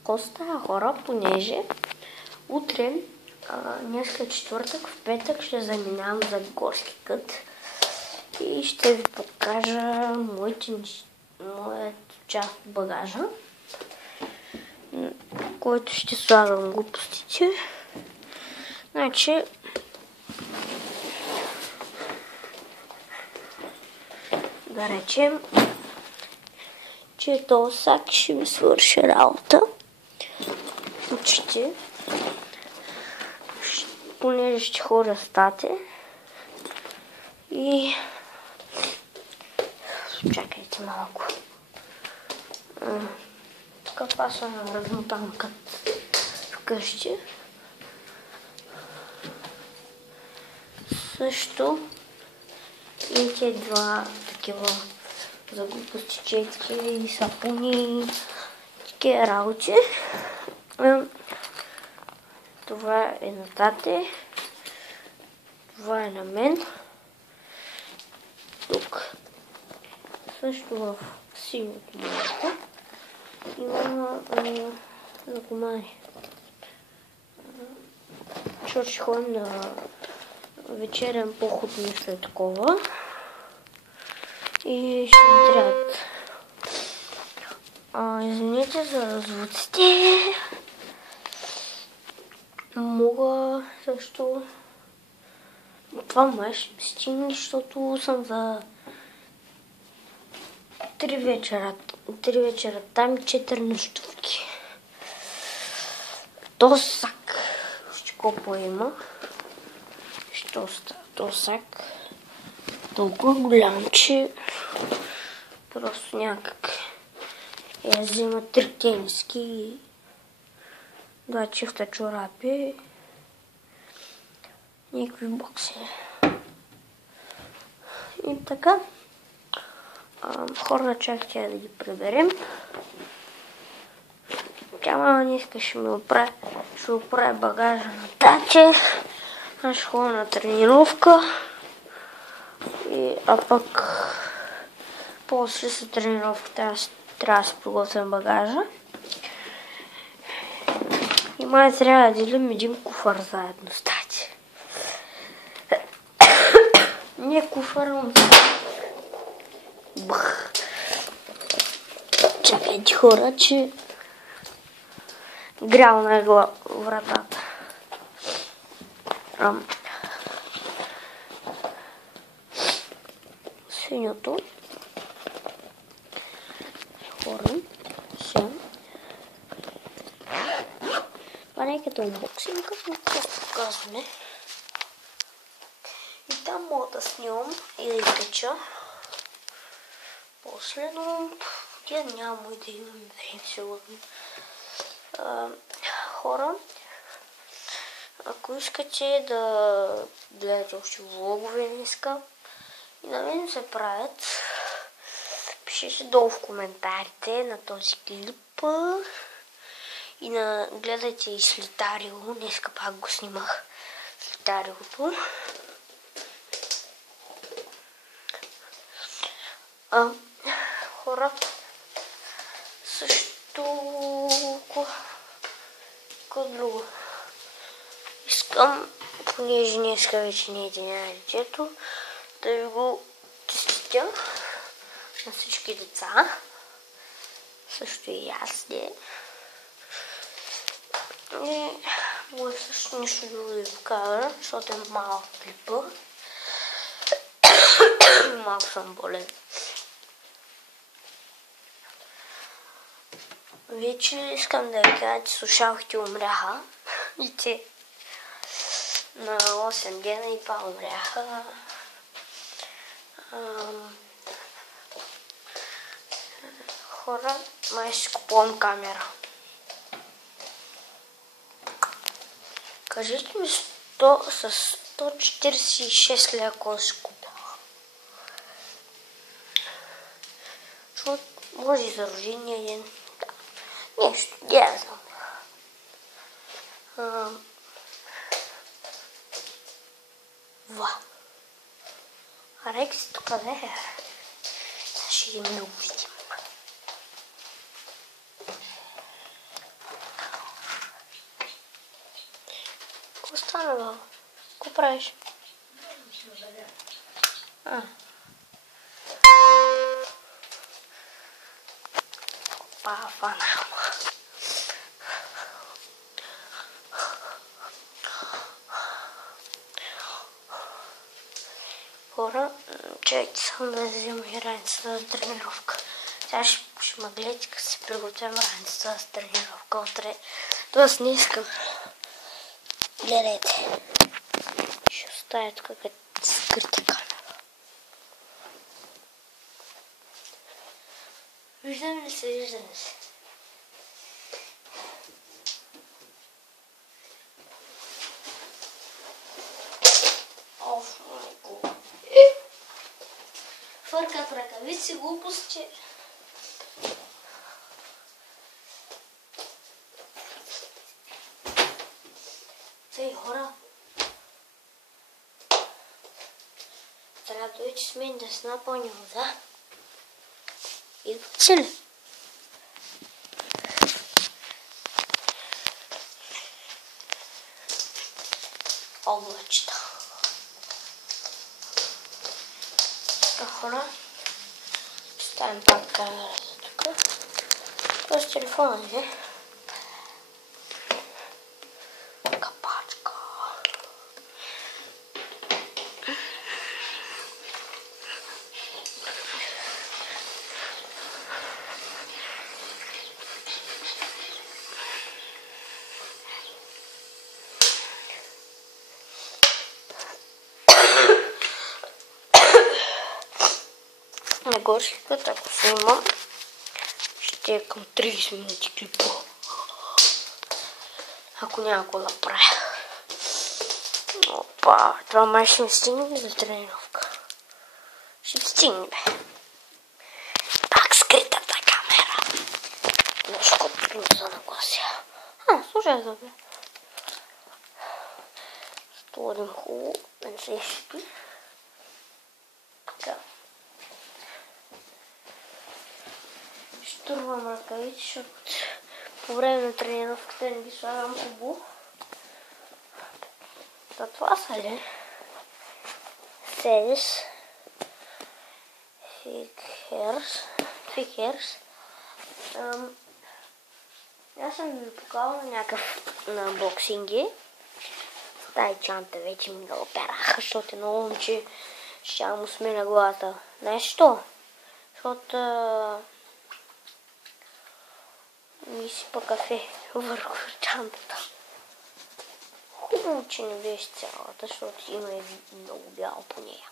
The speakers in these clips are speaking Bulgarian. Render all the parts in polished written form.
Какво става, хора, понеже утре, днес е четвъртък, в петък ще заминавам за горски кът и ще ви покажа моят част от багажа, който ще слагам глупостите. Значи, да речем, че този сак ще ми свърши работа. Учите, понеже ще ходя с тате и чакайте малко. Тук паса размотан кът вкъщи. Също и те два такива за глупости четки и сапуни, такива работи. Това е на тате, това е на мен. Тук също в синьото място има за комари. Защото ще ходим на вечерен поход, мисля такова. И ще ми трябват. Извинете за звуците. Мога също... Това май ще ми стигне, защото съм за 3 вечера там и 4 нощувки. Този сак, ще колко има. Що става този сак? Толкова голям, че просто някак я взема 3 тениски, 2 чифта чорапи, някакви боксери. И така, хора, чакайте да ги приберем. Тя мама днеска ще оправи багажа на таче. Аз ще ходя на тренировка. А пък после след тренировката трябва да си приготвям багажа. И май трябва да делим един куфар заедно с тати. Не куфар, но... Чакайте, хора, че грял на вратата. Синьото. Хора. Все. Това не е като унбоксинг, но просто показване. И там мога да снимам и да изкача. После, но тя няма и да имам време сигурно. Хора, ако искате да гледате още влогове днеска и на мен се правят, пишете долу в коментарите на този клип и гледайте и Слитарио. Днеска пак го снимах Слитариото. Хора, също какво друго? Искам, понеже днеска вече не е деня на детето, да ви го честитя на всички деца. Също и аз не. И мога също нещо друго да ви покажа, защото е малко клипа. Малко съм болен. Вече искам да ви кажа, че слушалките умряха. И те на 8 дена и па умряха. Хора, май ще купувам камера. Кажете ми с 146 лева какво ще купя. Защото може и за рождения ден. Нещо, я знам. Рекс тук къде е? Ще ги много видим. Анабел, какво правиш? Опа, фанал. Хора, чакайте само да взема и раницата за тренировка. Сега ще ме гледате, като се приготвям раницата за тренировка утре. Тоест не искам. Гледайте. Ще оставя тук като скрита камера. Виждаме ли се, виждаме се. Оф, майко. Фъркат ръкавици, глупости. Тъй, хора. Трябва да дойде с мен да се напълня вода. Идвате ли? Облачета. Хора. Ставим пак камерата тук. Това с телефона не. Капачка. Нагорската, ако снимам, ще е към 30 минути клипа. Ако няма го направя. Опа, това май ще ми стигне за тренировка. Ще ми стигне, бе. Пак скритата камера. Нещо, което не се наглася. Слушай, бе. Сторим хубаво, да не се изшипи. Така. Штурвам ръкавици, защото по време на тренировката не ги слагам хубаво. Това са ли? Седис. Фикерс. Аз съм ви покала на някакъв на боксинги. Тази чанта вече ми го операха, защото едно момче ще му сменя главата. Знаеш що? Защото ми сипа кафе върху чантата. Хубаво, че не беше цялата, защото има и много бяло по нея.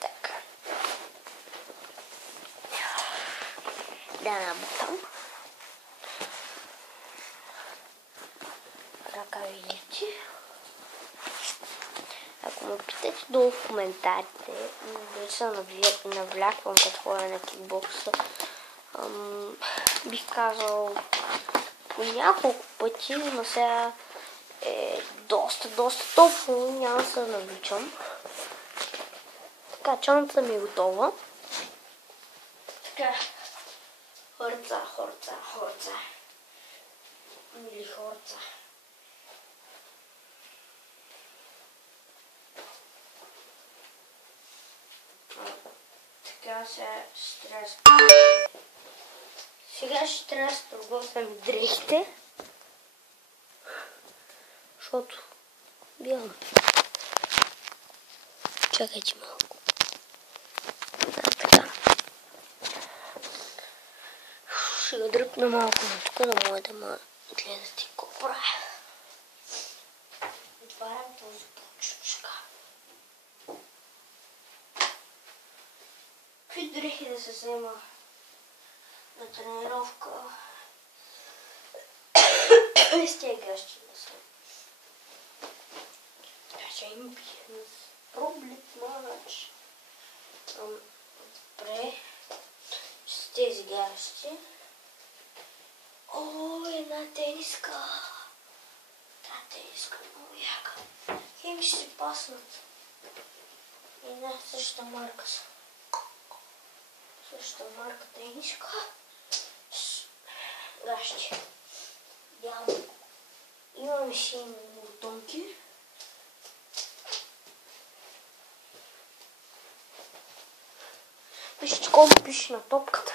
Така. Да набутам. Ръкавици. Ако ме питате долу в коментарите, вече се навляквам като ходя на кикбокса, бих казал по няколко пъти, но сега е доста топло, няма да се навличам. Така, чанта ми е готова. Така, хорца. Мили хорца. Така, сега ще трябва да се проготвям дрехите, защото бягам. Чакайте малко. Да, така. Ще го дръпна малко на тук, да може да ме гледате какво правя. Отварям този почучка. Какви дрехи да се взема на тренировка? С тези гащи да са. Така че им бизнес. Проблит манач. Добре. С тези гащи. О, една тениска. Тази тениска много яка. Хем ще се паснат. Една същата марка са. Същата марка тениска. С гащи. Бяло. И Имаме си бутонки. Вижте колко пише на топката.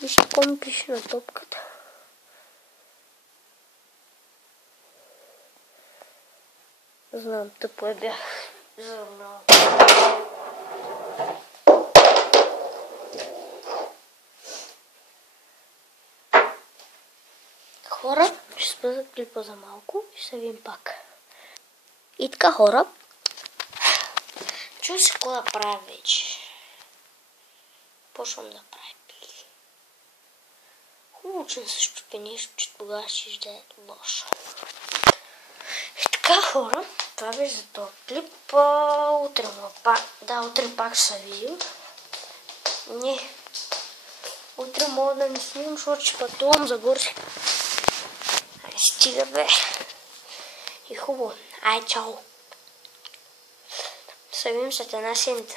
Вижте колко пише на топката. Знам, тъпо е бях. Знам. Хора, ще спра клипа за малко и ще се видим пак. И така, хора, чуй се какво да правя вече. Почвам да правя пили. Хубаво, че не се щупи нещо, че тогава ще изде лошо. И така, хора, това беше за този клип. Утре пак ще се видим. Не. Утре мога да не снимам, защото ще пътувам за горси. Ай, стига бе. И хубаво. Ай, чао. Се видим след една седмица.